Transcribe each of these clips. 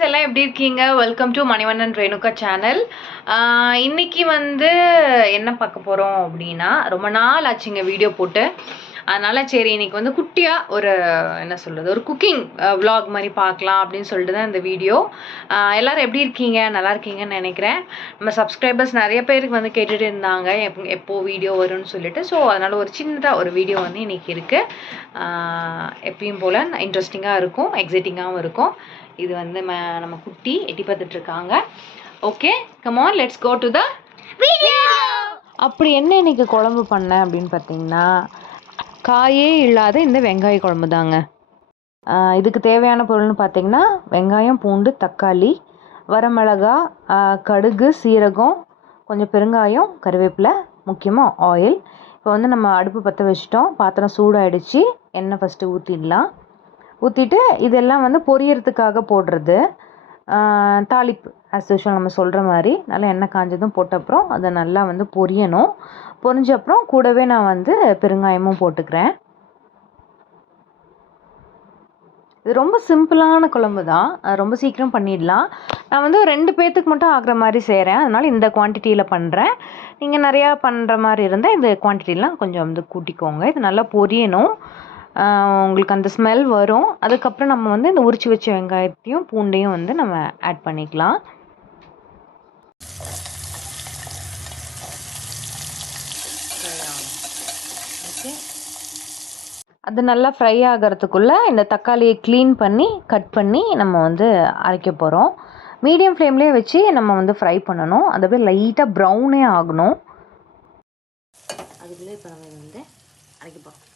Friends எல்லாம் எப்படி இருக்கீங்க? Welcome to Manivannan Renuka channel. இன்னைக்கு வந்து என்ன பார்க்க போகிறோம் அப்படின்னா, ரொம்ப நாள் ஆச்சுங்க வீடியோ போட்டு. அதனால் சரி இன்னைக்கு வந்து குட்டியாக ஒரு என்ன சொல்கிறது, ஒரு குக்கிங் vlog மாதிரி பார்க்கலாம் அப்படின்னு சொல்லிட்டு தான் இந்த வீடியோ. எல்லோரும் எப்படி இருக்கீங்க? நல்லா இருக்கீங்கன்னு நினைக்கிறேன். நம்ம சப்ஸ்கிரைபர்ஸ் நிறைய பேருக்கு வந்து கேட்டுட்டு இருந்தாங்க எப்போ வீடியோ வரும்னு சொல்லிட்டு. ஸோ அதனால் ஒரு சின்னதாக ஒரு வீடியோ வந்து இன்னைக்கு இருக்குது. எப்பயும் போல் இன்ட்ரெஸ்டிங்காக இருக்கும், எக்ஸைட்டிங்காகவும் இருக்கும். இது வந்து நம்ம குட்டி எட்டி பார்த்துட்டு இருக்காங்க. Okay, come on, let's go to the video. அப்படி என்ன இன்னைக்கு குழம்பு பண்ணேன் அப்படின்னு பார்த்தீங்கன்னா, காயே இல்லாத இந்த வெங்காய குழம்பு தாங்க. இதுக்கு தேவையான பொருள்னு பார்த்தீங்கன்னா, வெங்காயம், பூண்டு, தக்காளி, வரமிளகா, கடுகு, சீரகம், கொஞ்சம் பெருங்காயம், கருவேப்பிலை, முக்கியமாக ஆயில். இப்போ வந்து நம்ம அடுப்பு பற்ற வச்சிட்டோம். பாத்திரம் சூடாயிடுச்சு. எண்ணெய் ஃபஸ்ட்டு ஊற்றிடலாம். ஊற்றிட்டு இதெல்லாம் வந்து பொரியறதுக்காக போடுறது. தாளிப்பு ஆஸ் யூஷுவல் நம்ம சொல்கிற மாதிரி நல்லா எண்ணெய் காஞ்சதும் போட்ட அப்புறம் அதை நல்லா வந்து பொரியணும். பொரிஞ்ச அப்புறம் கூடவே நான் வந்து பெருங்காயமும் போட்டுக்கிறேன். இது ரொம்ப சிம்பிளான குழம்பு தான், ரொம்ப சீக்கிரம் பண்ணிடலாம். நான் வந்து 2 பேர்த்துக்கு மட்டும் ஆகிற மாதிரி செய்கிறேன், அதனால் இந்த குவான்டிட்டியில் பண்ணுறேன். நீங்கள் நிறையா பண்ணுற மாதிரி இருந்தால் இந்த குவான்டிட்டிலாம் கொஞ்சம் வந்து கூட்டிக்கோங்க. இது நல்லா பொரியணும், உங்களுக்கு அந்த ஸ்மெல் வரும். அதுக்கப்புறம் நம்ம வந்து இந்த உரிச்சு வச்ச வெங்காயத்தையும் பூண்டையும் வந்து நம்ம ஆட் பண்ணிக்கலாம். ஓகே, அது நல்லா ஃப்ரை ஆகிறதுக்குள்ளே இந்த தக்காளியை க்ளீன் பண்ணி கட் பண்ணி நம்ம வந்து அரைக்க போகிறோம். மீடியம் ஃப்ளேம்லேயே வச்சு நம்ம வந்து ஃப்ரை பண்ணணும். அது அப்படியே லைட்டாக ப்ரௌனே ஆகணும். அதுக்குள்ளே இப்போ நம்ம வந்து அரைக்க போகிறோம்.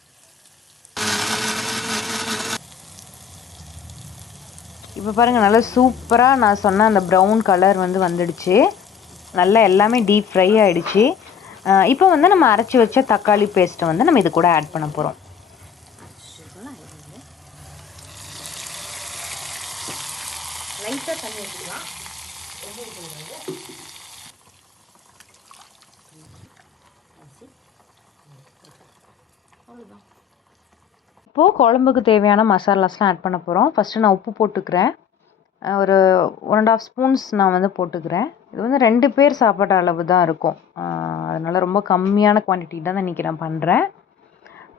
இப்போ பாருங்கள், நல்லா சூப்பராக நான் சொன்ன அந்த ப்ரௌன் கலர் வந்து வந்துடுச்சு. நல்லா எல்லாமே டீப் ஃப்ரை ஆகிடுச்சு. இப்போ வந்து நம்ம அரைச்சி வச்ச தக்காளி பேஸ்ட்டை வந்து நம்ம இது கூட ஆட் பண்ண போகிறோம். லைட்டாக தண்ணி ஊற்றிக்கலாம். அவ்வளோதான். இப்போது குழம்புக்கு தேவையான மசாலாஸ்லாம் ஆட் பண்ண போகிறோம். ஃபஸ்ட்டு நான் உப்பு போட்டுக்கிறேன். ஒரு 1.5 ஸ்பூன்ஸ் நான் வந்து போட்டுக்கிறேன். இது வந்து 2 பேர் சாப்பிட்ற அளவு தான் இருக்கும். அதனால் ரொம்ப கம்மியான குவான்டிட்டி தான் இன்றைக்கி நான் பண்ணுறேன்.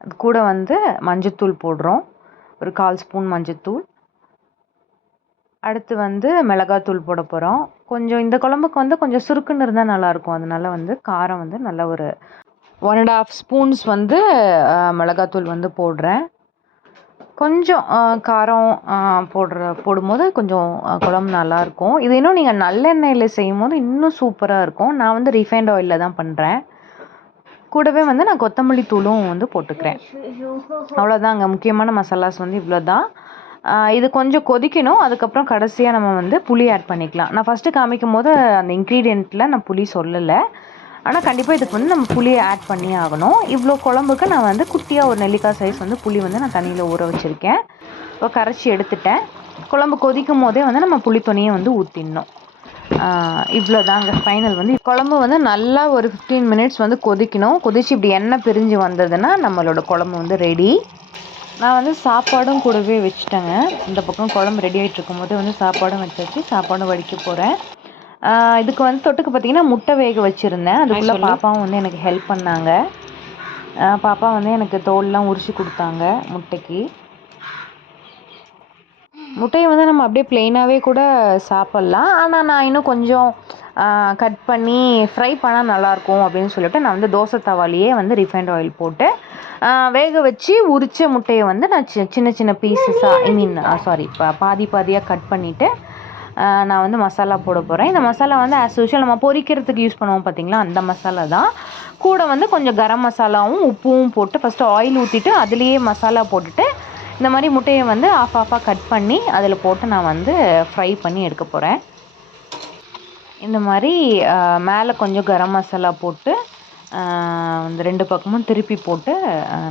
அது கூட வந்து மஞ்சத்தூள் போடுறோம், ஒரு 1/4 ஸ்பூன் மஞ்சத்தூள். அடுத்து வந்து மிளகாத்தூள் போட போகிறோம். கொஞ்சம் இந்த குழம்புக்கு வந்து கொஞ்சம் சுருக்குன்னு இருந்தால் நல்லாயிருக்கும். அதனால் வந்து காரம் வந்து நல்ல ஒரு 1.5 ஸ்பூன்ஸ் வந்து மிளகாத்தூள் வந்து போடுறேன். கொஞ்சம் காரம் போடும்போது கொஞ்சம் குழம்பு நல்லாயிருக்கும். இது இன்னும் நீங்கள் நல்லெண்ணெயில் செய்யும் போது இன்னும் சூப்பராக இருக்கும். நான் வந்து ரீஃபைண்ட் ஆயிலில் தான் பண்ணுறேன். கூடவே வந்து நான் கொத்தமல்லி தூளும் வந்து போட்டுக்கிறேன். அவ்வளோதாங்க, முக்கியமான மசாலாஸ் வந்து இவ்வளோ தான். இது கொஞ்சம் கொதிக்கணும். அதுக்கப்புறம் கடைசியாக நம்ம வந்து புளி ஆட் பண்ணிக்கலாம். நான் ஃபஸ்ட்டு காமிக்கும் போது அந்த இன்க்ரீடியண்ட்டில் நான் புளி சொல்லலை, ஆனால் கண்டிப்பாக இதுக்கு வந்து நம்ம புளியை ஆட் பண்ணி ஆகணும். இவ்வளோ குழம்புக்கு நான் வந்து குட்டியாக ஒரு நெல்லிக்காய் சைஸ் வந்து புளி வந்து நான் தண்ணியில் ஊற வச்சுருக்கேன். இப்போ கரைச்சி எடுத்துட்டேன். குழம்பு கொதிக்கும் போதே வந்து நம்ம புளித்தொனியை வந்து ஊற்றிடணும். இவ்வளோ தாங்க ஃபைனல். வந்து குழம்பு வந்து நல்லா ஒரு 15 மினிட்ஸ் வந்து கொதிக்கணும். கொதிச்சு இப்படி எண்ணெய் பிரிஞ்சு வந்ததுன்னா நம்மளோட குழம்பு வந்து ரெடி. நான் வந்து சாப்பாடும் கூடவே வச்சுட்டேங்க. இந்த பக்கம் குழம்பு ரெடி ஆகிட்டு இருக்கும்போது வந்து சாப்பாடும் வச்சாச்சு. சாப்பாடும் வடிக்க போகிறேன். இதுக்கு வந்து தொட்டுக்கு பார்த்தீங்கன்னா முட்டை வேக வச்சுருந்தேன். அதுக்குள்ளே பாப்பாவும் வந்து எனக்கு ஹெல்ப் பண்ணாங்க. பாப்பா வந்து எனக்கு தோல்லாம் உரிச்சு கொடுத்தாங்க முட்டைக்கு. முட்டையை வந்து நம்ம அப்படியே ப்ளெயினாகவே கூட சாப்பிட்லாம், ஆனால் நான் இன்னும் கொஞ்சம் கட் பண்ணி ஃப்ரை பண்ணால் நல்லாயிருக்கும் அப்படின்னு சொல்லிட்டு நான் வந்து தோசை தவாலியே வந்து ரிஃபைண்ட் ஆயில் போட்டு வேக வச்சு உரித்த முட்டையை வந்து நான் சின்ன சின்ன பீசஸாக பாதி பாதியாக கட் பண்ணிவிட்டு நான் வந்து மசாலா போட போகிறேன். இந்த மசாலா வந்து ஆஸ் யூஷுவல் நம்ம பொரிக்கிறதுக்கு யூஸ் பண்ணுவோம் பார்த்தீங்களா, அந்த மசாலா தான். கூட வந்து கொஞ்சம் கரம் மசாலாவும் உப்பும் போட்டு ஃபஸ்ட்டு ஆயில் ஊற்றிட்டு அதுலேயே மசாலா போட்டுட்டு இந்த மாதிரி முட்டையை வந்து ஆஃபாக கட் பண்ணி அதில் போட்டு நான் வந்து ஃப்ரை பண்ணி எடுக்க போகிறேன். இந்த மாதிரி மேலே கொஞ்சம் கரம் மசாலா போட்டு இந்த 2 பக்கமும் திருப்பி போட்டு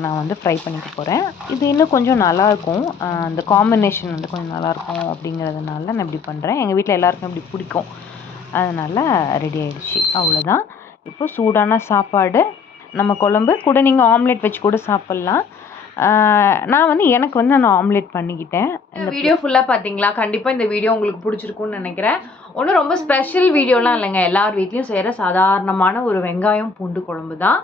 நான் வந்து ஃப்ரை பண்ணிக்க போகிறேன். இது இன்னும் கொஞ்சம் நல்லாயிருக்கும், அந்த காம்பினேஷன் வந்து கொஞ்சம் நல்லாயிருக்கும் அப்படிங்கிறதுனால நான் இப்படி பண்ணுறேன். எங்கள் வீட்டில் எல்லாருக்கும் இப்படி பிடிக்கும், அதனால் ரெடி ஆகிடுச்சு. அவ்வளோதான். இப்போ சூடான சாப்பாடு, நம்ம குழம்பு கூட நீங்கள் ஆம்லேட் வச்சு கூட சாப்பிட்லாம். நான் வந்து எனக்கு வந்து நான் ஆம்லெட் பண்ணிக்கிட்டேன். இந்த வீடியோ ஃபுல்லாக பார்த்தீங்களா? கண்டிப்பாக இந்த வீடியோ உங்களுக்கு பிடிச்சிருக்குன்னு நினைக்கிறேன். ஒன்றும் ரொம்ப ஸ்பெஷல் வீடியோலாம் இல்லைங்க. எல்லார் வீட்லேயும் செய்கிற சாதாரணமான ஒரு வெங்காயம் பூண்டு குழம்பு தான்.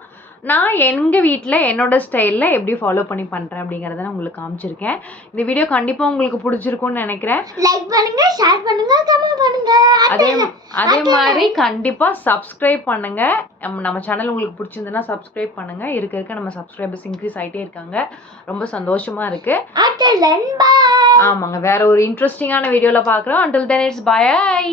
நான் எங்கள் வீட்டில் என்னோட ஸ்டைலில் எப்படி ஃபாலோ பண்ணி பண்ணுறேன் அப்படிங்கிறத நான் உங்களுக்கு காமிச்சிருக்கேன். இந்த வீடியோ கண்டிப்பாக உங்களுக்கு பிடிச்சிருக்குன்னு நினைக்கிறேன். லைக் பண்ணுங்க, ஷேர் பண்ணுங்க, கமெண்ட் பண்ணுங்க. அதே மாதிரி கண்டிப்பாக சப்ஸ்கிரைப் பண்ணுங்க. நம்ம சேனல் உங்களுக்கு பிடிச்சிருந்ததுன்னா சப்ஸ்கிரைப் பண்ணுங்க. இருக்க நம்ம சப்ஸ்கிரைபர்ஸ் இன்க்ரீஸ் ஆகிட்டே இருக்காங்க. ரொம்ப சந்தோஷமா இருக்கு. ஆமாங்க, வேற ஒரு இன்ட்ரெஸ்டிங்கான வீடியோல பார்க்குறோம். until then it's bye.